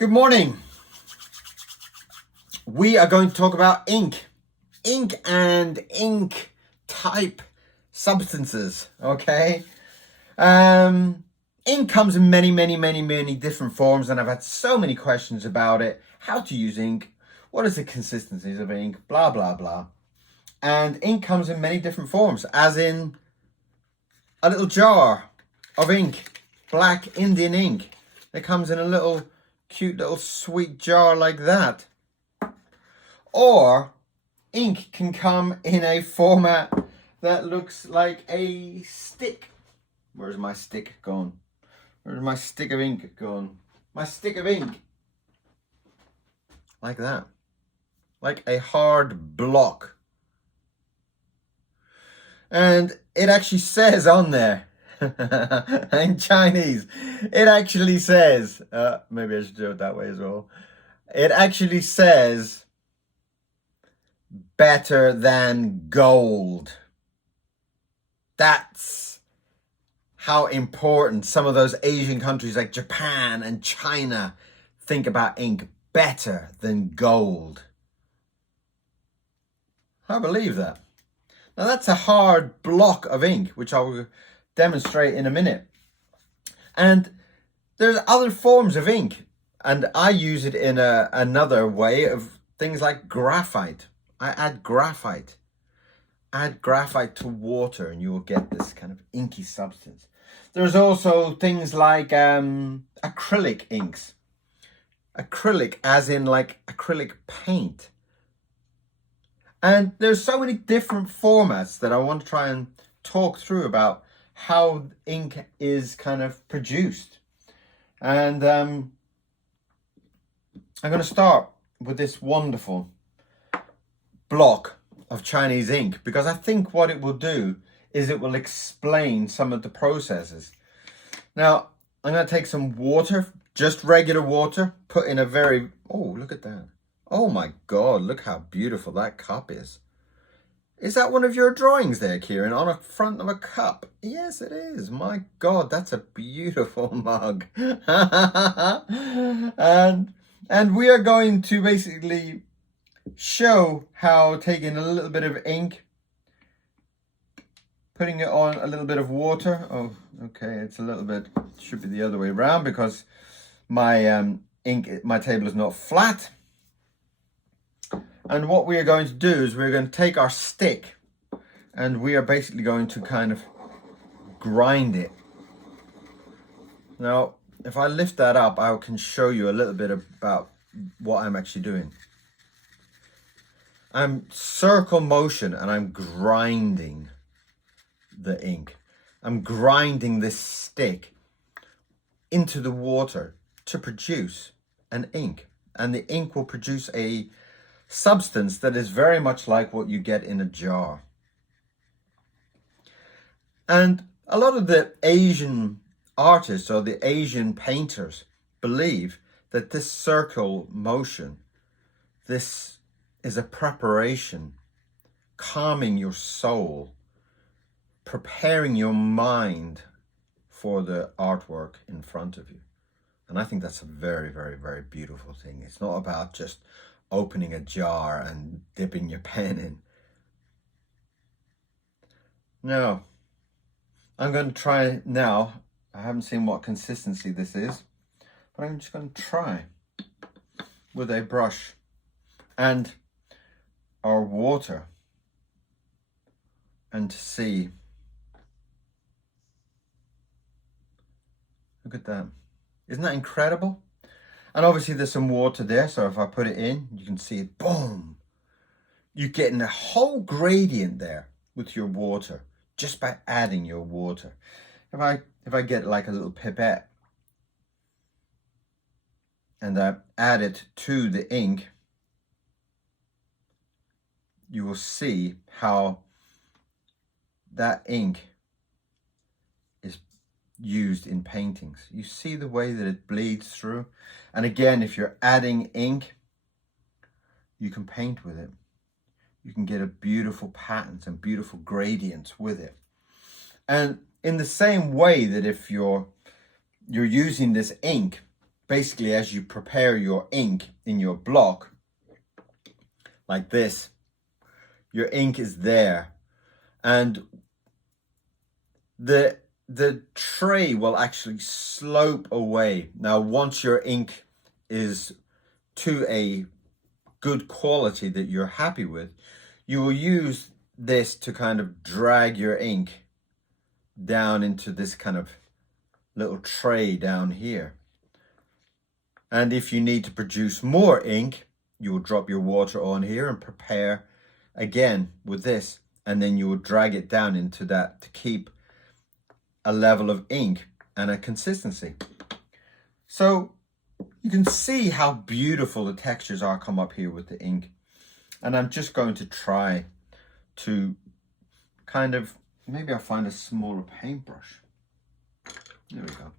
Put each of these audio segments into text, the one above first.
Good morning. We are going to talk about ink and ink type substances. Okay. Ink comes in many different forms, and I've had so many questions about it. How to use ink, what is the consistencies of ink, blah blah blah. And ink comes in many different forms, as in a little jar of ink, black Indian ink. It comes in a little cute little sweet jar like that. Or ink can come in a format that looks like a stick. Where's my stick gone? Where's my stick of ink gone? My stick of ink. Like that. Like a hard block. And it actually says on there, in Chinese, it actually says, maybe I should do it that way as well. It actually says, better than gold. That's how important some of those Asian countries like Japan and China think about ink. Better than gold. I believe that. Now that's a hard block of ink, which I will demonstrate in a minute. And there's other forms of ink, and I use it in another way of things like graphite. I add graphite. Add graphite to water and you will get this kind of inky substance. There's also things like acrylic inks. Acrylic as in like acrylic paint. And there's so many different formats that I want to try and talk through about how ink is kind of produced. And I'm going to start with this wonderful block of Chinese ink, because I think what it will do is it will explain some of the processes. Now, I'm going to take some water, just regular water, put in a very, oh, look at that. Oh my God, look how beautiful that cup is. Is that one of your drawings there, Kieron, on the front of a cup? Yes, it is. My God, that's a beautiful mug. And we are going to basically show how taking a little bit of ink, putting it on a little bit of water. Oh, okay, it's a little bit, should be the other way around because my my table is not flat. And what we are going to do is we're going to take our stick and we are basically going to kind of grind it. Now, if I lift that up, I can show you a little bit about what I'm actually doing. I'm circle motion and I'm grinding the ink. I'm grinding this stick into the water to produce an ink. And the ink will produce a substance that is very much like what you get in a jar. And a lot of the Asian artists or the Asian painters believe that this circle motion, this is a preparation, calming your soul, preparing your mind for the artwork in front of you. And I think that's a very beautiful thing. It's not about just opening a jar and dipping your pen in. Now, I'm going to try now. I haven't seen what consistency this is, but I'm just going to try with a brush and our water and see. Look at that. Isn't that incredible? And obviously there's some water there, so if I put it in, you can see it, boom. You're getting a whole gradient there with your water, just by adding your water. If I get like a little pipette and I add it to the ink, you will see how that ink is used in paintings. You see the way that it bleeds through. And again, if you're adding ink, you can paint with it. You can get a beautiful patterns and beautiful gradients with it. And in the same way that if you're using this ink basically as you prepare your ink in your block, like this, your ink is there. And the tray will actually slope away. Now, once your ink is to a good quality that you're happy with, you will use this to kind of drag your ink down into this kind of little tray down here. And if you need to produce more ink, you will drop your water on here and prepare again with this, and then you will drag it down into that to keep a level of ink and a consistency. So you can see how beautiful the textures are come up here with the ink. And I'm just going to try to kind of, maybe I'll find a smaller paintbrush. There we go.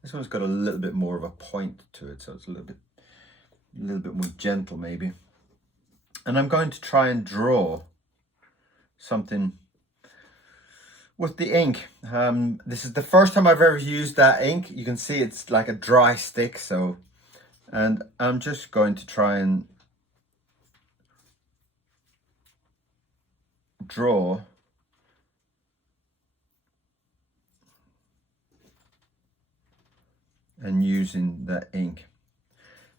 This one's got a little bit more of a point to it, so it's a little bit more gentle maybe. And I'm going to try and draw something with the ink. This is the first time I've ever used that ink. You can see it's like a dry stick, so, and I'm just going to try and draw and using that ink.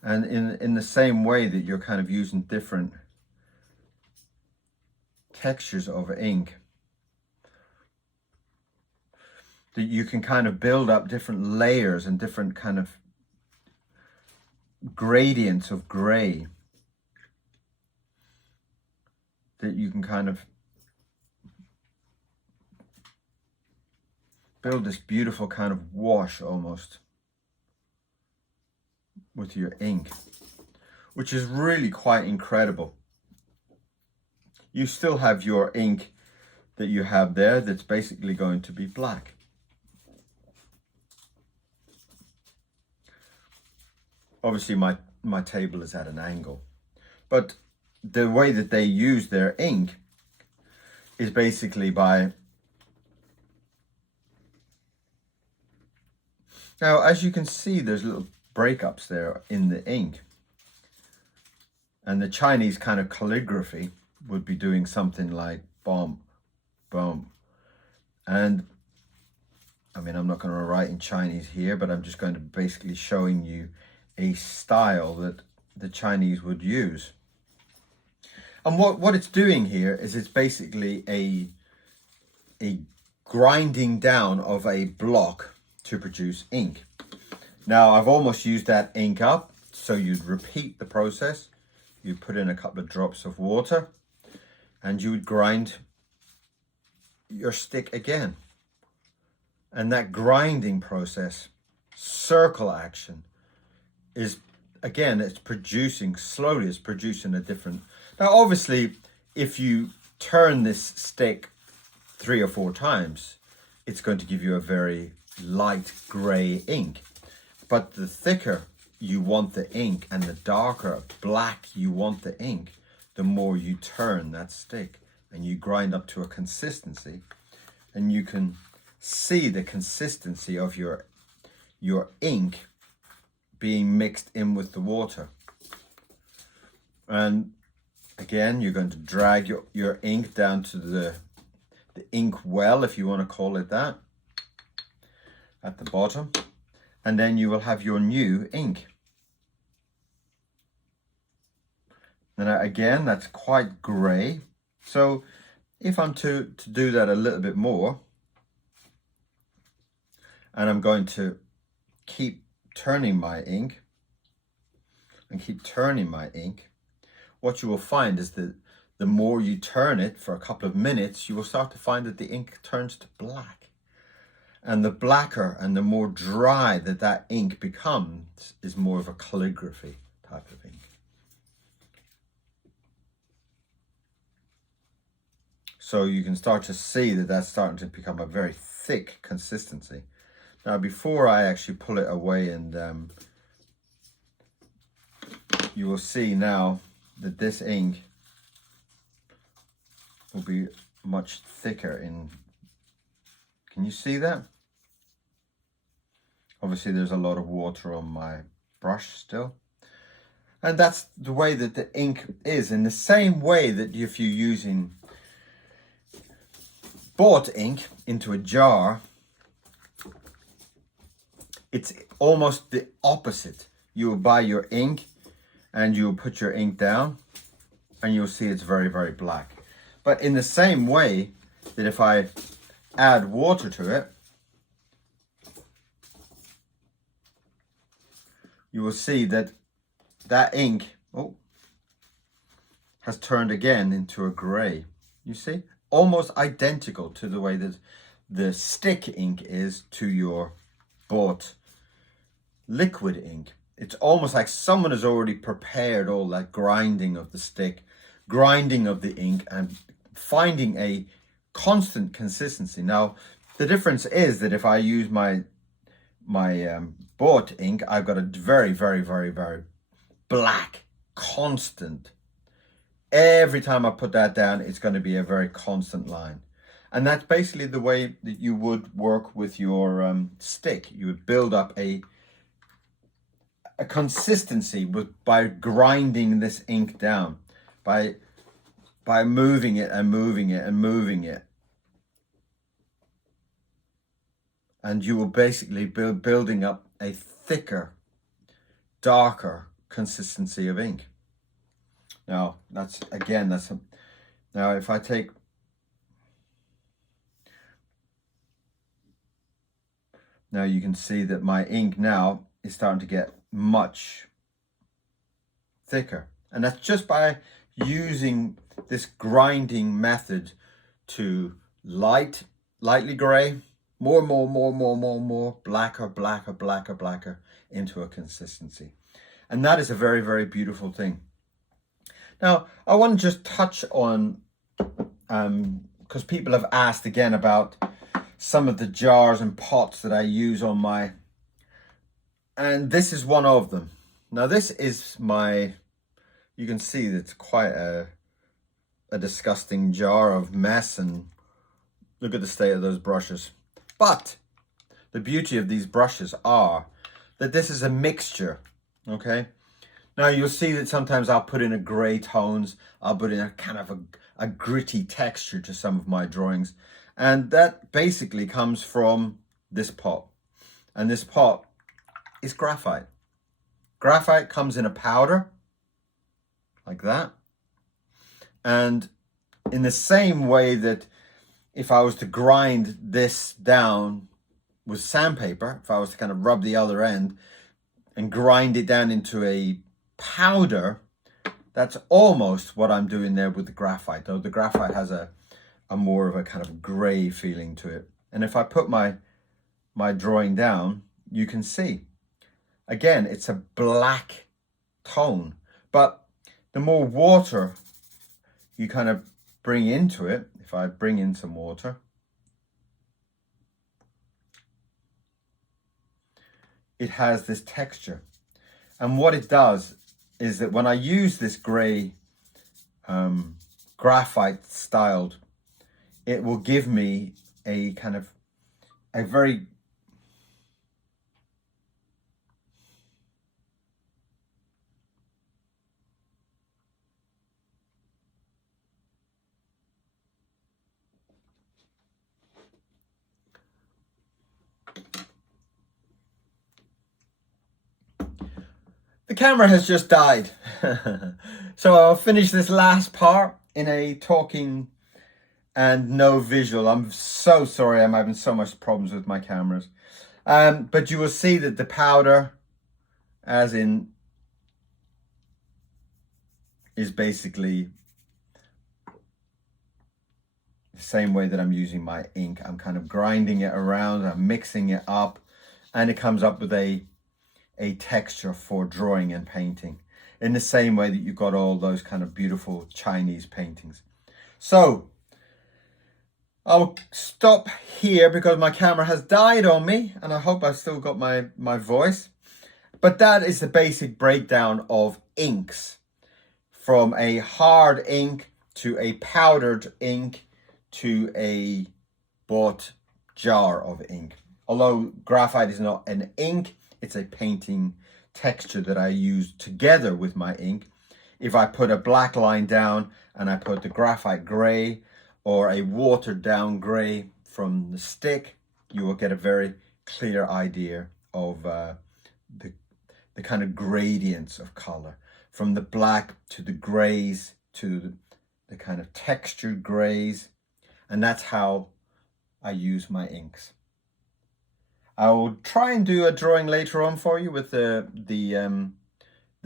And in the same way that you're kind of using different textures of ink, that you can kind of build up different layers and different kind of gradients of gray, that you can kind of build this beautiful kind of wash almost with your ink, which is really quite incredible. You still have your ink that you have there that's basically going to be black. Obviously my table is at an angle, but the way that they use their ink is basically by, now as you can see there's little breakups there in the ink, and the Chinese kind of calligraphy would be doing something like boom, boom. And I mean, I'm not going to write in Chinese here, but I'm just going to basically showing you a style that the Chinese would use. And what it's doing here is it's basically a grinding down of a block to produce ink. Now I've almost used that ink up, so you'd repeat the process. You'd put in a couple of drops of water and you would grind your stick again. And that grinding process, circle action, is, again, it's producing, slowly it's producing a different. Now obviously if you turn this stick 3 or 4 times, it's going to give you a very light grey ink. But the thicker you want the ink and the darker black you want the ink, the more you turn that stick and you grind up to a consistency, and you can see the consistency of your ink being mixed in with the water. And again, you're going to drag your ink down to the ink well, if you want to call it that, at the bottom, and then you will have your new ink. And again, that's quite grey. So if I'm to do that a little bit more, and I'm going to keep turning my ink and keep turning my ink, what you will find is that the more you turn it for a couple of minutes, you will start to find that the ink turns to black. And the blacker and the more dry that ink becomes is more of a calligraphy type of ink. So you can start to see that that's starting to become a very thick consistency. Now, before I actually pull it away, and you will see now that this ink will be much thicker in. Can you see that? Obviously there's a lot of water on my brush still. And that's the way that the ink is. In the same way that if you're using bought ink into a jar, it's almost the opposite. You will buy your ink and you'll put your ink down and you'll see it's very, very black. But in the same way that if I add water to it, you will see that that ink has turned again into a gray. You see? Almost identical to the way that the stick ink is to your bought liquid ink. It's almost like someone has already prepared all that grinding of the stick, grinding of the ink, and finding a constant consistency. Now, the difference is that if I use my bought ink, I've got a very, very, very, very black, constant. Every time I put that down, it's going to be a very constant line. And that's basically the way that you would work with your stick. You would build up a consistency by grinding this ink down, by moving it and moving it and moving it. And you will basically building up a thicker, darker consistency of ink. Now, now if I take, now you can see that my ink now is starting to get much thicker. And that's just by using this grinding method to lightly gray, more, blacker into a consistency. And that is a very, very beautiful thing. Now, I want to just touch on, because people have asked again about some of the jars and pots that I use on my, and this is one of them. Now, this is my, you can see that it's quite a disgusting jar of mess, and look at the state of those brushes. But the beauty of these brushes are that this is a mixture, okay? Now you'll see that sometimes I'll put in a gray tones, I'll put in a kind of a gritty texture to some of my drawings. And that basically comes from this pot. And this pot is graphite. Graphite comes in a powder, like that. And in the same way that if I was to grind this down with sandpaper, if I was to kind of rub the other end and grind it down into a powder, that's almost what I'm doing there with the graphite, though the graphite has a more of a kind of gray feeling to it. And if I put my drawing down, you can see again it's a black tone, but the more water you kind of bring into it, if I bring in some water, it has this texture. And what it does is that when I use this gray graphite styled, it will give me a kind of a very The camera has just died. So I'll finish this last part in a talking and no visual. I'm so sorry, I'm having so much problems with my cameras. But you will see that the powder, as in, is basically the same way that I'm using my ink. I'm kind of grinding it around, I'm mixing it up, and it comes up with a texture for drawing and painting, in the same way that you've got all those kind of beautiful Chinese paintings. So I'll stop here because my camera has died on me, and I hope I've still got my voice. But that is the basic breakdown of inks, from a hard ink to a powdered ink to a bought jar of ink. Although graphite is not an ink, it's a painting texture that I use together with my ink. If I put a black line down and I put the graphite gray or a watered down gray from the stick, you will get a very clear idea of the kind of gradients of color, from the black to the grays to the kind of textured grays. And that's how I use my inks. I will try and do a drawing later on for you with the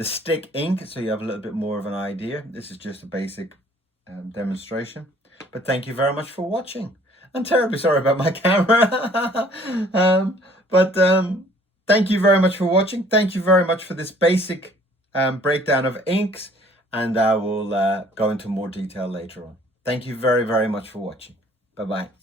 stick ink, so you have a little bit more of an idea. This is just a basic demonstration. But thank you very much for watching. I'm terribly sorry about my camera. Thank you very much for watching. Thank you very much for this basic breakdown of inks, and I will go into more detail later on. Thank you very, very much for watching. Bye-bye.